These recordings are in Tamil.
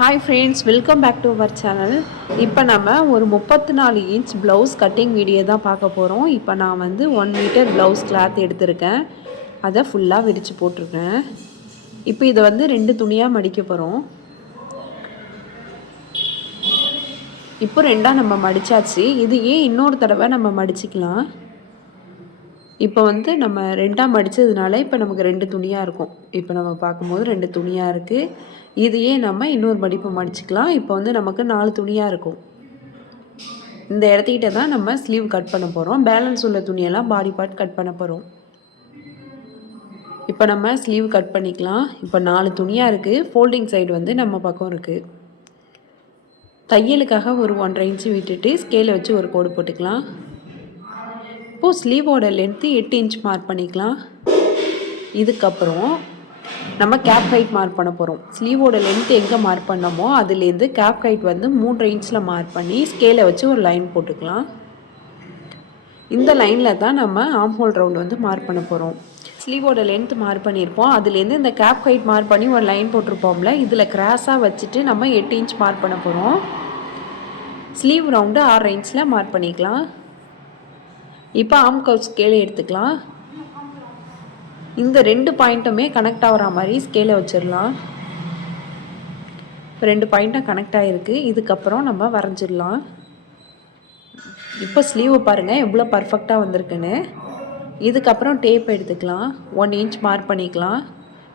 Hi friends, welcome back to our channel. இப்போ நம்ம ஒரு 34 இன்ச் ப்ளவுஸ் கட்டிங் வீடியோ தான் பார்க்க போகிறோம். இப்போ நான் வந்து 1 மீட்டர் ப்ளவுஸ் கிளாத் எடுத்திருக்கேன். அதை ஃபுல்லாக விரித்து போட்டிருக்கேன். இப்போ இதை வந்து 2 துணியாக மடிக்க போகிறோம். இப்போ 2ஆக நம்ம மடித்தாச்சு. இது ஏன் இன்னொரு தடவை நம்ம மடிச்சிக்கலாம். இப்போ வந்து நம்ம 2ஆக மடித்ததுனால இப்போ நமக்கு 2 துணியாக இருக்கும். இப்போ நம்ம பார்க்கும்போது 2 துணியாக இருக்குது. இதையே நம்ம இன்னொரு மடிப்பு மடிச்சுக்கலாம். இப்போ வந்து நமக்கு 4 துணியாக இருக்கும். இந்த இடத்துக்கிட்ட தான் நம்ம ஸ்லீவ் கட் பண்ண போகிறோம். பேலன்ஸ் உள்ள துணியெல்லாம் பாடி பார்ட் கட் பண்ண போகிறோம். இப்போ நம்ம ஸ்லீவ் கட் பண்ணிக்கலாம். இப்போ 4 துணியாக இருக்குது. ஃபோல்டிங் சைடு வந்து நம்ம பக்கம் இருக்குது. தையலுக்காக ஒரு 1.5 இன்ச்சு விட்டுட்டு ஸ்கேலை வச்சு ஒரு கோடு போட்டுக்கலாம். இப்போது ஸ்லீவோட லென்த்து 8 இன்ச் மார்க் பண்ணிக்கலாம். இதுக்கப்புறம் நம்ம கேப் ஹைட் மார்க் பண்ண போகிறோம். ஸ்லீவோட லென்த் எங்கே மார்க் பண்ணமோ அதுலேருந்து கேப் ஹைட் வந்து 3.5 இன்ச்சில் மார்க் பண்ணி ஸ்கேலை வச்சு ஒரு லைன் போட்டுக்கலாம். இந்த லைனில் தான் நம்ம ஆர்ம் ஹோல் ரவுண்ட் வந்து மார்க் பண்ண போகிறோம். ஸ்லீவோட லென்த் மார்க் பண்ணியிருப்போம். அதுலேருந்து இந்த கேப் ஹைட் மார்க் பண்ணி ஒரு லைன் போட்டிருப்போம்ல, இதில் கிராஸாக வச்சுட்டு நம்ம 8 இன்ச் மார்க் பண்ண போகிறோம். ஸ்லீவ் ரவுண்டு 6 இன்ச்சில் மார்க் பண்ணிக்கலாம். இப்போ ஆர்ம் கர்வ் ஸ்கேலை எடுத்துக்கலாம். இந்த 2 பாயிண்ட்டுமே கனெக்ட் ஆகிற மாதிரி ஸ்கேலை வச்சிடலாம். இப்போ 2 பாயிண்ட்டும் கனெக்ட் ஆகிருக்கு. இதுக்கப்புறம் நம்ம வரைஞ்சிடலாம். இப்போ ஸ்லீவு பாருங்கள் எவ்வளோ பர்ஃபெக்டாக வந்திருக்குன்னு. இதுக்கப்புறம் டேப் எடுத்துக்கலாம். 1 இன்ச் மார்க் பண்ணிக்கலாம்.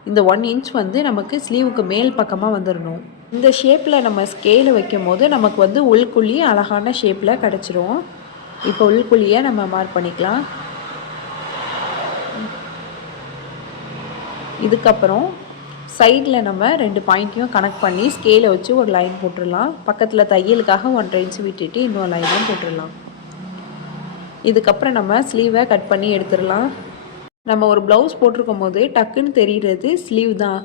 இந்த 1 இன்ச் வந்து நமக்கு ஸ்லீவுக்கு மேல் பக்கமாக வந்துடணும். இந்த ஷேப்பில் நம்ம ஸ்கேலை வைக்கும் போது நமக்கு வந்து உள்குழி அழகான ஷேப்பில் கிடச்சிரும். இப்போ உள்குழியை நம்ம மார்க் பண்ணிக்கலாம். இதுக்கப்புறம் சைடில் நம்ம 2 பாயிண்ட்டையும் கனெக்ட் பண்ணி ஸ்கேலை வச்சு ஒரு லைன் போட்டுடலாம். பக்கத்தில் தையலுக்காக 1.5 இன்ச்சு விட்டுட்டு இன்னொரு லைனும் போட்டுடலாம். இதுக்கப்புறம் நம்ம ஸ்லீவை கட் பண்ணி எடுத்துடலாம். நம்ம ஒரு ப்ளவுஸ் போட்டிருக்கும் போது டக்குன்னு தெரிகிறது ஸ்லீவ் தான்.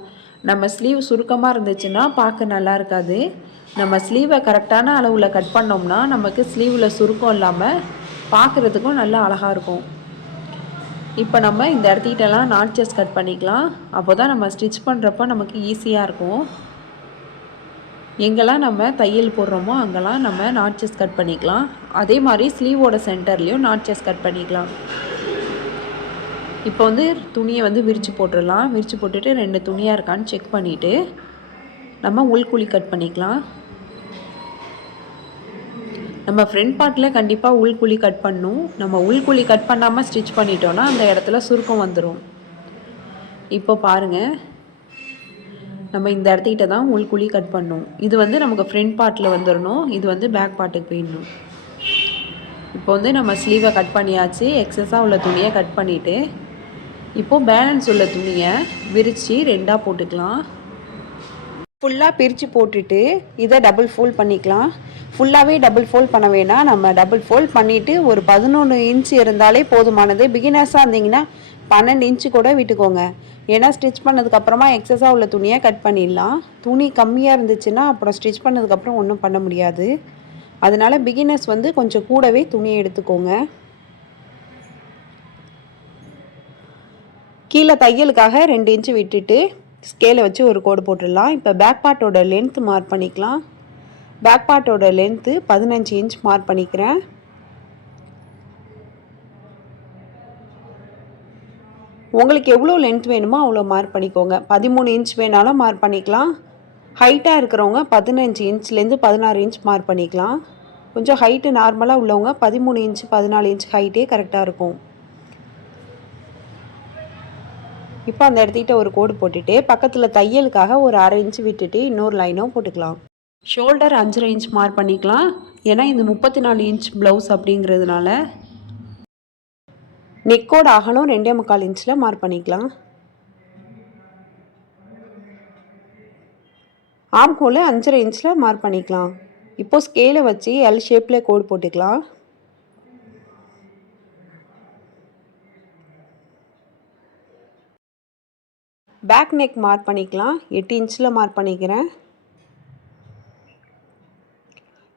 நம்ம ஸ்லீவ் சுருக்கமாக இருந்துச்சுன்னா பார்க்க நல்லா இருக்காது. நம்ம ஸ்லீவை கரெக்டான அளவில் கட் பண்ணோம்னா நமக்கு ஸ்லீவில் சுருக்கம் இல்லாமல் பார்க்குறதுக்கும் நல்லா அழகாக இருக்கும். இப்போ நம்ம இந்த இடத்துக்கிட்டலாம் நாட்சஸ் கட் பண்ணிக்கலாம். அப்போ தான் நம்ம ஸ்டிச் பண்ணுறப்போ நமக்கு ஈஸியாக இருக்கும். எங்கெல்லாம் நம்ம தையல் போடுறோமோ அங்கெல்லாம் நம்ம நாட்சஸ் கட் பண்ணிக்கலாம். அதே மாதிரி ஸ்லீவோட சென்டர்லேயும் நாட்சஸ் கட் பண்ணிக்கலாம். இப்போ வந்து துணியை வந்து விரித்து போட்டுடலாம். விரித்து போட்டுட்டு 2 துணியாக இருக்கான்னு செக் பண்ணிவிட்டு நம்ம உள்குழி கட் பண்ணிக்கலாம். நம்ம ஃப்ரண்ட் பார்ட்டில் கண்டிப்பாக உள்குழி கட் பண்ணணும். நம்ம உள்குழி கட் பண்ணாமல் ஸ்டிச் பண்ணிட்டோன்னா அந்த இடத்துல சுருக்கம் வந்துடும். இப்போ பாருங்கள், நம்ம இந்த இடத்துக்கிட்ட தான் உள்குழி கட் பண்ணணும். இது வந்து நமக்கு ஃப்ரண்ட் பார்ட்டில் வந்துடணும். இது வந்து பேக் பார்ட்டுக்கு போயிடணும். இப்போ வந்து நம்ம ஸ்லீவை கட் பண்ணியாச்சு. எக்ஸஸாக உள்ள துணியை கட் பண்ணிவிட்டு இப்போது பேலன்ஸ் உள்ள துணியை விரித்து 2ஆக போட்டுக்கலாம். ஃபுல்லாக பிரித்து போட்டுட்டு இதை டபுள் ஃபோல்ட் பண்ணிக்கலாம். ஃபுல்லாகவே டபுள் ஃபோல்ட் பண்ண வேணாம். நம்ம டபுள் ஃபோல்ட் பண்ணிவிட்டு ஒரு 11 இன்ச்சு இருந்தாலே போதுமானது. பிகினர்ஸாக இருந்தீங்கன்னா 12 இன்ச்சு கூட விட்டுக்கோங்க. ஏன்னா ஸ்டிச் பண்ணதுக்கப்புறமா எக்ஸஸாக உள்ள துணியை கட் பண்ணிடலாம். துணி கம்மியாக இருந்துச்சுன்னா அப்புறம் ஸ்டிச் பண்ணதுக்கப்புறம் ஒன்றும் பண்ண முடியாது. அதனால் பிகினர்ஸ் வந்து கொஞ்சம் கூடவே துணியை எடுத்துக்கோங்க. கீழே தையலுக்காக 2 இன்ச்சு விட்டுட்டு ஸ்கேலை வச்சு ஒரு கோடு போட்டுடலாம். இப்போ பேக் பார்ட்டோட லென்த் மார்க் பண்ணிக்கலாம். பேக் பார்ட்டோட லென்த்து 15 இன்ச் மார்க் பண்ணிக்கிறேன். உங்களுக்கு எவ்வளோ லென்த் வேணுமோ அவ்வளோ மார்க் பண்ணிக்கோங்க. 13 இன்ச் வேணாலும் மார்க் பண்ணிக்கலாம். ஹைட்டாக இருக்கிறவங்க 15 இன்ச்லேருந்து 16 இன்ச் மார்க் பண்ணிக்கலாம். கொஞ்சம் ஹைட்டு நார்மலாக உள்ளவங்க 13 இன்ச் 14 இன்ச் ஹைட்டே கரெக்டாக இருக்கும். இப்போ அந்த இடத்துக்கிட்ட ஒரு கோடு போட்டுட்டு பக்கத்தில் தையலுக்காக ஒரு 1/2 இன்ச்சு விட்டுட்டு இன்னொரு லைனும் போட்டுக்கலாம். ஷோல்டர் 5.5 இன்ச் மார்க் பண்ணிக்கலாம். ஏன்னா இந்த 34 இன்ச் ப்ளவுஸ் அப்படிங்கிறதுனால. நெக்கோட அகலம் 2.25 இன்ச்சில் மார்க் பண்ணிக்கலாம். ஆர்ம் ஹோல் 5.5 இன்ச்சில் மார்க் பண்ணிக்கலாம். இப்போது ஸ்கேலை வச்சு எல் ஷேப்பில் கோடு போட்டுக்கலாம். பேக் நெக் மார்க் பண்ணிக்கலாம். 8 இன்ச்சில் மார்க் பண்ணிக்கிறேன்.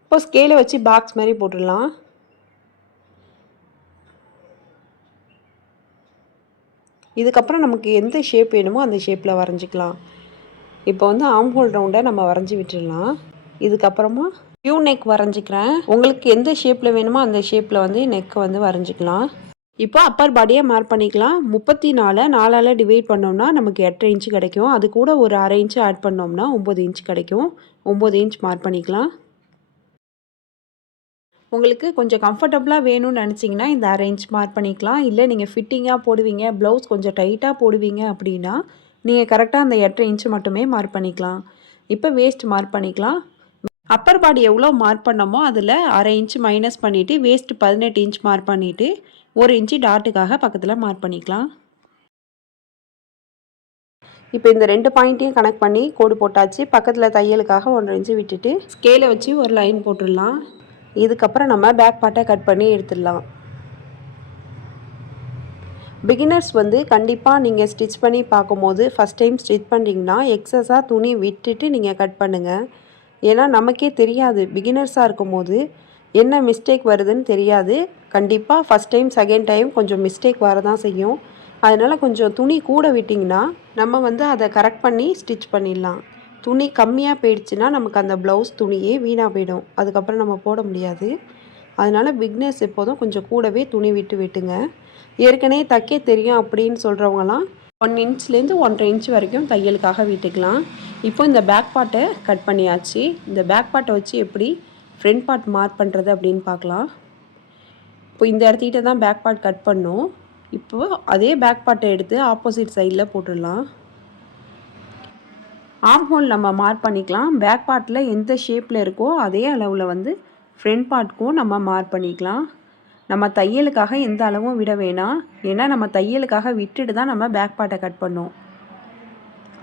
இப்போ ஸ்கேலை வச்சு பாக்ஸ் மாதிரி போட்டுடலாம். இதுக்கப்புறம் நமக்கு எந்த ஷேப் வேணுமோ அந்த ஷேப்பில் வரைஞ்சிக்கலாம். இப்போ வந்து ஆம் ஹோல் ரவுண்டை நம்ம வரைஞ்சி விட்டுடலாம். இதுக்கப்புறமா யூ நெக் வரைஞ்சிக்கிறேன். உங்களுக்கு எந்த ஷேப்பில் வேணுமோ அந்த ஷேப்பில் வந்து நெக்கை வந்து வரைஞ்சிக்கலாம். இப்போ அப்பர் பாடியை மார்க் பண்ணிக்கலாம். 34 4ஆல் டிவைட் பண்ணோம்னா நமக்கு 8 இன்ச்சு கிடைக்கும். அது கூட ஒரு அரை இன்ச்சு ஆட் பண்ணோம்னா 9 இன்ச் கிடைக்கும். 9 இன்ச் மார்க் பண்ணிக்கலாம். உங்களுக்கு கொஞ்சம் கம்ஃபர்டபுளாக வேணும்னு நினச்சிங்கன்னா இந்த அரை இன்ச் மார்க் பண்ணிக்கலாம். இல்லை நீங்கள் ஃபிட்டிங்காக போடுவீங்க, ப்ளவுஸ் கொஞ்சம் டைட்டாக போடுவீங்க அப்படின்னா நீங்கள் கரெக்டாக அந்த 8 இன்ச்சு மட்டுமே மார்க் பண்ணிக்கலாம். இப்போ வேஸ்ட் மார்க் பண்ணிக்கலாம். அப்பர் பாடி எவ்வளோ மார்க் பண்ணோமோ அதில் அரை இன்ச்சு மைனஸ் பண்ணிவிட்டு வேஸ்ட் 18 இன்ச் மார்க் பண்ணிவிட்டு 1 இன்ச்சு டாட்டுக்காக பக்கத்தில் மார்க் பண்ணிக்கலாம். இப்போ இந்த 2 பாயிண்ட்டையும் கனெக்ட் பண்ணி கோடு போட்டாச்சு. பக்கத்தில் தையலுக்காக 1 இன்ச்சு விட்டுட்டு ஸ்கேலை வச்சு ஒரு லைன் போட்டுடலாம். இதுக்கப்புறம் நம்ம பேக் பார்ட்டை கட் பண்ணி எடுத்துடலாம். பிகினர்ஸ் வந்து கண்டிப்பாக நீங்கள் ஸ்டிச் பண்ணி பார்க்கும்போது ஃபஸ்ட் டைம் ஸ்டிச் பண்ணுறீங்கன்னா எக்ஸஸாக துணி விட்டுட்டு நீங்கள் கட் பண்ணுங்கள். ஏன்னா நமக்கே தெரியாது, பிகினர்ஸாக இருக்கும்போது என்ன மிஸ்டேக் வருதுன்னு தெரியாது. கண்டிப்பாக ஃபஸ்ட் டைம் செகண்ட் டைம் கொஞ்சம் மிஸ்டேக் வரதான் செய்யும். அதனால் கொஞ்சம் துணி கூட விட்டிங்கன்னா நம்ம வந்து அதை கரெக்ட் பண்ணி ஸ்டிச் பண்ணிடலாம். துணி கம்மியாக போயிடுச்சுன்னா நமக்கு அந்த ப்ளவுஸ் துணியே வீணாக போயிடும். அதுக்கப்புறம் நம்ம போட முடியாது. அதனால் பிகினர்ஸ் எப்போதும் கொஞ்சம் கூடவே துணி விட்டு விட்டுங்க. ஏற்கனவே தைக்க தெரியும் அப்படின்னு சொல்கிறவங்களாம் 1 இன்ச்லேருந்து 1.5 இன்ச் வரைக்கும் தையலுக்காக விட்டுக்கலாம். இப்போ இந்த பேக் பார்ட்டை கட் பண்ணியாச்சு. இந்த பேக் பார்ட்டை வச்சு எப்படி ஃப்ரண்ட் பார்ட் மார்க் பண்ணுறது அப்படின்னு பார்க்கலாம். இப்போ இந்த இடத்துக்கிட்ட தான் பேக் பார்ட் கட் பண்ணோம். இப்போது அதே பேக் பார்ட்டை எடுத்து ஆப்போசிட் சைடில் போட்டுடலாம். ஆர்ம் ஹோல் நம்ம மார்க் பண்ணிக்கலாம். பேக் பார்ட்டில் எந்த ஷேப்பில் இருக்கோ அதே அளவில் வந்து ஃப்ரண்ட் பார்ட்டுக்கும் நம்ம மார்க் பண்ணிக்கலாம். நம்ம தையலுக்காக எந்த அளவும் விட வேணாம். ஏன்னா நம்ம தையலுக்காக விட்டுட்டு தான் நம்ம பேக் பார்ட்டை கட் பண்ணோம்.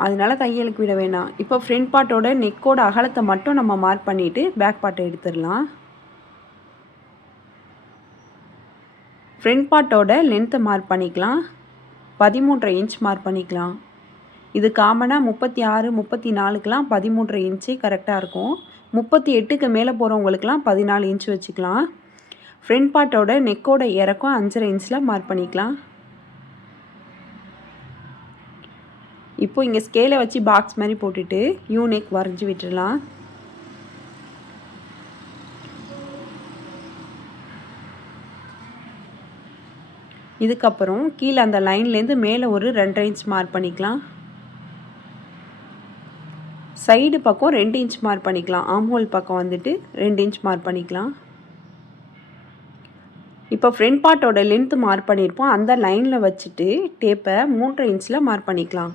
அதனால தையலுக்கு விட வேணாம். இப்போ ஃப்ரண்ட் பார்ட்டோட நெக்கோட அகலத்தை மட்டும் நம்ம மார்க் பண்ணிவிட்டு பேக் பார்ட்டை எடுத்துடலாம். ஃப்ரண்ட் பார்ட்டோட லென்த்தை மார்க் பண்ணிக்கலாம். 13.5 இன்ச் மார்க் பண்ணிக்கலாம். இது காமனாக 36 34க்கெலாம் 13.5 இன்ச்சு கரெக்டாக இருக்கும். 38க்கு மேலே போகிறவங்களுக்குலாம் 14 இன்ச் வச்சுக்கலாம். ஃப்ரண்ட் பார்ட்டோட நெக்கோட இறக்கம் 5.5 இன்ச்சில் மார்க் பண்ணிக்கலாம். இப்போ இங்கே ஸ்கேலை வச்சு பாக்ஸ் மாதிரி போட்டுட்டு யூ நெக் வரைஞ்சி விட்டுடலாம். இதுக்கப்புறம் கீழே அந்த லைன்லேருந்து மேலே ஒரு 2.5 இன்ச் மார்க் பண்ணிக்கலாம். சைடு பக்கம் 2 இன்ச் மார்க் பண்ணிக்கலாம். ஆம்ஹோல் பக்கம் வந்துட்டு 2 இன்ச் மார்க் பண்ணிக்கலாம். இப்போ ஃப்ரண்ட் பார்ட்டோட லென்த்து மார்க் பண்ணியிருப்போம். அந்த லைனில் வச்சுட்டு டேப்பை 3.5 இன்ச்சில் மார்க் பண்ணிக்கலாம்.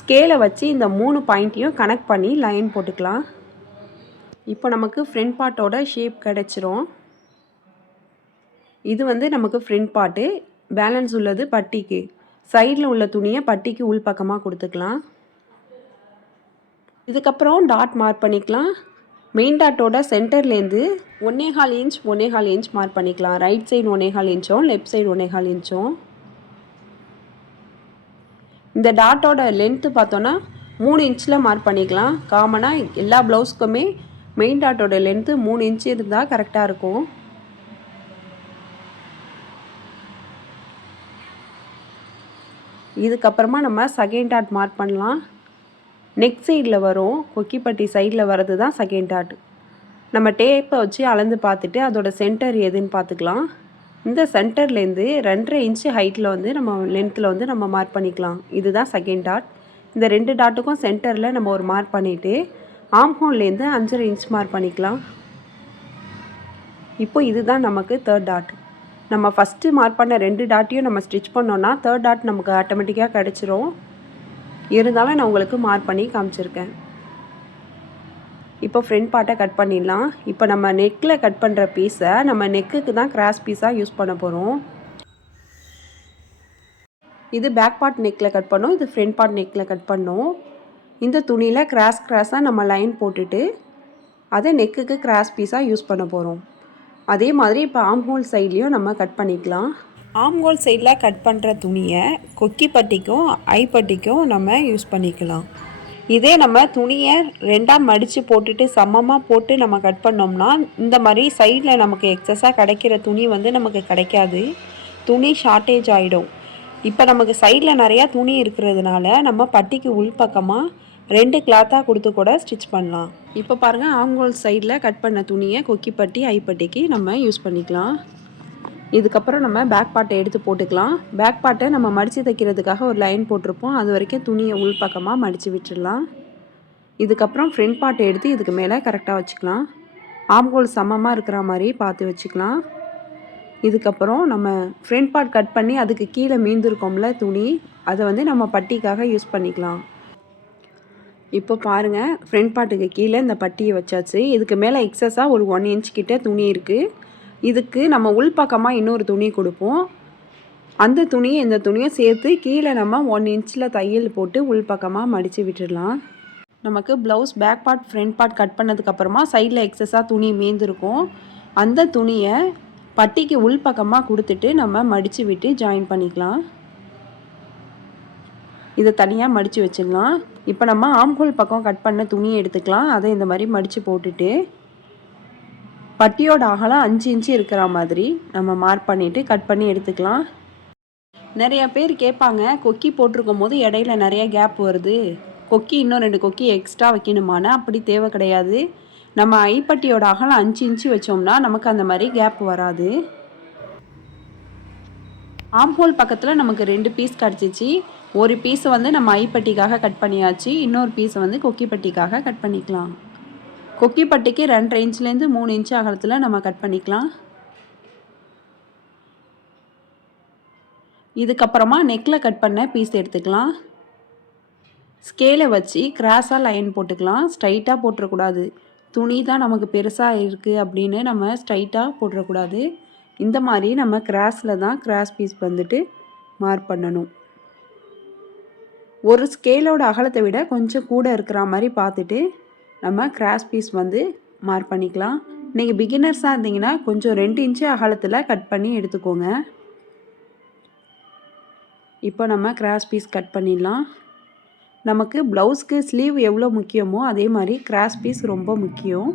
ஸ்கேலை வச்சு இந்த 3 பாயிண்ட்டையும் கனெக்ட் பண்ணி லைன் போட்டுக்கலாம். இப்போ நமக்கு ஃப்ரண்ட் பார்ட்டோட ஷேப் கிடச்சிரும். இது வந்து நமக்கு ஃப்ரண்ட் பார்ட்டு. பேலன்ஸ் உள்ளது பட்டிக்கு. சைடில் உள்ள துணியை பட்டிக்கு உள் பக்கமாக கொடுத்துக்கலாம். இதுக்கப்புறம் டாட் மார்க் பண்ணிக்கலாம். மெயின் டாட்டோட சென்டர்லேருந்து 1.25 இன்ச் 1.25 இன்ச் மார்க் பண்ணிக்கலாம். ரைட் சைடு 1.25 இன்ச்சும் லெஃப்ட் சைடு 1.25 இன்ச்சும். இந்த டாட்டோட லென்த்து பார்த்தோன்னா 3 இன்ச்சில் மார்க் பண்ணிக்கலாம். காமனாக எல்லா ப்ளவுஸ்க்குமே மெயின் டாட்டோட லென்த்து 3 இன்ச்சு இருந்தால் கரெக்டாக இருக்கும். இதுக்கப்புறமா நம்ம செகண்ட் டாட் மார்க் பண்ணலாம். நெக் சைடில் வரும், கொக்கிப்பட்டி சைடில் வர்றது தான் செகண்ட் டாட். நம்ம டேப்பை வச்சு அளந்து பார்த்துட்டு அதோட சென்டர் எதுன்னு பார்த்துக்கலாம். இந்த சென்டர்லேருந்து 2.5 இன்ச்சு ஹைட்டில் வந்து நம்ம லென்த்தில் வந்து நம்ம மார்க் பண்ணிக்கலாம். இதுதான் செகண்ட் டாட். இந்த 2 டாட்டுக்கும் சென்டரில் நம்ம ஒரு மார்க் பண்ணிவிட்டு ஆம்ஹோல்லேருந்து 5.5 இன்ச் மார்க் பண்ணிக்கலாம். இப்போ இதுதான் நமக்கு தேர்ட் டாட். நம்ம ஃபஸ்ட்டு மார்க் பண்ண 2 டாட்டையும் நம்ம ஸ்டிச் பண்ணோன்னா தேர்ட் டாட் நமக்கு ஆட்டோமேட்டிக்காக கிடச்சிரும். இருந்தாலும் நான் உங்களுக்கு மார்க் பண்ணி காமிச்சிருக்கேன். இப்போ ஃப்ரண்ட் பார்ட்டை கட் பண்ணிடலாம். இப்போ நம்ம நெக்கில் கட் பண்ணுற பீஸை நம்ம நெக்குக்கு தான் கிராஸ் பீஸாக யூஸ் பண்ண போகிறோம். இது பேக் பார்ட் நெக்கில் கட் பண்ணோம், இது ஃப்ரண்ட் பார்ட் நெக்கில் கட் பண்ணோம். இந்த துணியில் கிராஸாக நம்ம லைன் போட்டுட்டு அதை நெக்குக்கு கிராஸ் பீஸாக யூஸ் பண்ண போகிறோம். அதே மாதிரி இப்போ ஆம்ஹோல் சைட்லேயும் நம்ம கட் பண்ணிக்கலாம். ஆம்ஹோல் சைடில் கட் பண்ணுற துணியை கொக்கி பட்டிக்கும் ஐப்பட்டிக்கும் நம்ம யூஸ் பண்ணிக்கலாம். இதே நம்ம துணியை 2ஆக மடித்து போட்டுட்டு சமமாக போட்டு நம்ம கட் பண்ணோம்னா இந்த மாதிரி சைடில் நமக்கு எக்ஸஸாக கிடைக்கிற துணி வந்து நமக்கு கிடைக்காது. துணி ஷார்ட்டேஜ் ஆகிடும். இப்போ நமக்கு சைடில் நிறையா துணி இருக்கிறதுனால நம்ம பட்டிக்கு உள்பக்கமாக 2 கிளாத்தாக கொடுத்து கூட ஸ்டிச் பண்ணலாம். இப்போ பாருங்கள், ஆம்ஹோல் சைடில் கட் பண்ண துணியை கொக்கி பட்டி ஐப்பட்டிக்கு நம்ம யூஸ் பண்ணிக்கலாம். இதுக்கப்புறம் நம்ம பேக் பார்ட்டை எடுத்து போட்டுக்கலாம். பேக் பார்ட்டை நம்ம மடித்து தைக்கிறதுக்காக ஒரு லைன் போட்டிருப்போம். அது வரைக்கும் துணியை உள்பக்கமாக மடித்து விட்டுடலாம். இதுக்கப்புறம் ஃப்ரண்ட் பார்ட்டை எடுத்து இதுக்கு மேலே கரெக்டாக வச்சுக்கலாம். ஆம்ஹோல் சமமாக இருக்கிற மாதிரி பார்த்து வச்சுக்கலாம். இதுக்கப்புறம் நம்ம ஃப்ரண்ட் பார்ட் கட் பண்ணி அதுக்கு கீழே மீந்திருக்கோம்ல துணி, அதை வந்து நம்ம பட்டிக்காக யூஸ் பண்ணிக்கலாம். இப்போ பாருங்கள், ஃப்ரண்ட் பார்ட்டுக்கு கீழே இந்த பட்டியை வச்சாச்சு. இதுக்கு மேலே எக்ஸஸாக ஒரு 1 இன்ச் கிட்ட துணி இருக்குது. இதுக்கு நம்ம உள்பக்கமாக இன்னொரு துணி கொடுப்போம். அந்த துணியை இந்த துணியும் சேர்த்து கீழே நம்ம 1 இன்ச்சில் தையல் போட்டு உள்பக்கமாக மடித்து விட்டுடலாம். நமக்கு blouse back part front part cut பண்ணதுக்கப்புறமா சைடில் எக்ஸஸாக துணி மீந்திருக்கும். அந்த துணியை பட்டிக்கு உள்பக்கமாக கொடுத்துட்டு நம்ம மடித்து விட்டு ஜாயின் பண்ணிக்கலாம். இதை தனியாக மடித்து வச்சிடலாம். இப்போ நம்ம ஆம்ஹோல் பக்கம் கட் பண்ண துணியை எடுத்துக்கலாம். அதை இந்த மாதிரி மடித்து போட்டுட்டு பட்டியோட அகலம் 5 இன்ச்சு இருக்கிற மாதிரி நம்ம மார்க் பண்ணிவிட்டு கட் பண்ணி எடுத்துக்கலாம். நிறைய பேர் கேட்பாங்க, கொக்கி போட்டிருக்கும் போது இடையில நிறைய கேப் வருது, கொக்கி இன்னும் 2 கொக்கி எக்ஸ்ட்ரா வைக்கணுமானா? அப்படி தேவை கிடையாது. நம்ம ஐப்பட்டியோட அகலம் 5 இன்ச்சு வச்சோம்னா நமக்கு அந்த மாதிரி கேப் வராது. ஆம்ஹோல் பக்கத்தில் நமக்கு 2 பீஸ் கிடச்சிச்சு. ஒரு பீஸை வந்து நம்ம ஐப்பட்டிக்காக கட் பண்ணியாச்சு, இன்னொரு பீஸை வந்து கொக்கி பட்டிக்காக கட் பண்ணிக்கலாம். கொக்கி பட்டிக்கு 2 இன்ச்லேருந்து 3 இன்ச்சு அகலத்தில் நம்ம கட் பண்ணிக்கலாம். இதுக்கப்புறமா நெக்கில் கட் பண்ண பீஸ் எடுத்துக்கலாம். ஸ்கேலை வச்சு கிராஸாக லைன் போட்டுக்கலாம். ஸ்ட்ரைட்டாக போட்டுறக்கூடாது. துணி தான் நமக்கு பெருசாக இருக்குது அப்படின்னு நம்ம ஸ்ட்ரைட்டாக போட்டுறக்கூடாது. இந்த மாதிரி நம்ம கிராஸில் தான் கிராஸ் பீஸ் வந்துட்டு மார்க் பண்ணணும். ஒரு ஸ்கேலோட அகலத்தை விட கொஞ்சம் கூட இருக்கிற மாதிரி பார்த்துட்டு நம்ம கிராஸ் பீஸ் வந்து மார்க் பண்ணிக்கலாம். நீங்கள் பிகினர்ஸாக இருந்தீங்கன்னா கொஞ்சம் 2 இன்ச்சு அகலத்தில் கட் பண்ணி எடுத்துக்கோங்க. இப்போ நம்ம கிராஸ் பீஸ் கட் பண்ணிடலாம். நமக்கு ப்ளவுஸ்க்கு ஸ்லீவ் எவ்வளோ முக்கியமோ அதே மாதிரி கிராஸ் பீஸ் ரொம்ப முக்கியம்.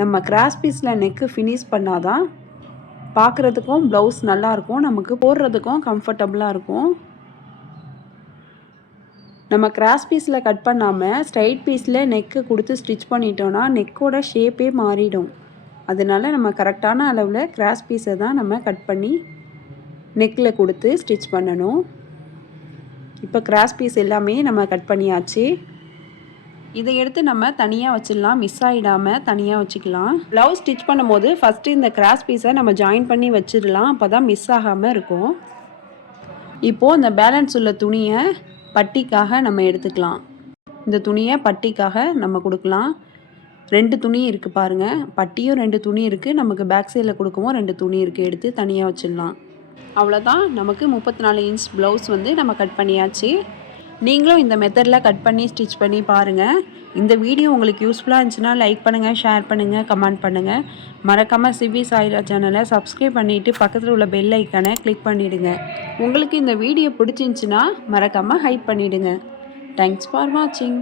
நம்ம கிராஸ் பீஸில் நெக்கு ஃபினிஷ் பண்ணாதான் பார்க்குறதுக்கும் ப்ளவுஸ் நல்லாயிருக்கும், நமக்கு போடுறதுக்கும் கம்ஃபர்டபுளாக இருக்கும். நம்ம கிராஸ் பீஸில் கட் பண்ணாமல் ஸ்ட்ரைட் பீஸில் நெக்கு கொடுத்து ஸ்டிச் பண்ணிட்டோன்னா நெக்கோட ஷேப்பே மாறிடும். அதனால நம்ம கரெக்டான அளவில் கிராஸ் பீஸை தான் நம்ம கட் பண்ணி நெக்கில் கொடுத்து ஸ்டிச் பண்ணணும். இப்போ கிராஸ் பீஸ் எல்லாமே நம்ம கட் பண்ணியாச்சு. இதை எடுத்து நம்ம தனியாக வச்சிடலாம், மிஸ் ஆகிடாமல் தனியாக வச்சுக்கலாம். ப்ளவுஸ் ஸ்டிச் பண்ணும்போது ஃபஸ்ட்டு இந்த கிராஸ் பீஸை நம்ம ஜாயின் பண்ணி வச்சிடலாம், அப்போ தான் மிஸ் ஆகாமல் இருக்கும். இப்போது இந்த பேலன்ஸ் உள்ள துணியை பட்டிக்காக நம்ம எடுத்துக்கலாம். இந்த துணியை பட்டிக்காக நம்ம கொடுக்கலாம். 2 துணி இருக்குது பாருங்கள், பட்டியும் 2 துணி இருக்குது, நமக்கு பேக் சைடில் கொடுக்கவும் 2 துணி இருக்குது. எடுத்து தனியாக வச்சிடலாம். அவ்வளோதான், நமக்கு 34 இன்ச் ப்ளவுஸ் வந்து நம்ம கட் பண்ணியாச்சு. நீங்களும் இந்த மெத்தடில் கட் பண்ணி ஸ்டிச் பண்ணி பாருங்கள். இந்த வீடியோ உங்களுக்கு யூஸ்ஃபுல்லாக இருந்துச்சுன்னா லைக் பண்ணுங்கள், ஷேர் பண்ணுங்கள், கமெண்ட் பண்ணுங்கள். மறக்காமல் சிவி சாய்ரா சேனலை சப்ஸ்கிரைப் பண்ணிவிட்டு பக்கத்தில் உள்ள பெல் ஐக்கானை கிளிக் பண்ணிவிடுங்க. உங்களுக்கு இந்த வீடியோ பிடிச்சிருந்துச்சின்னா மறக்காமல் ஹைப் பண்ணிவிடுங்க. தேங்க்ஸ் ஃபார் வாட்சிங்.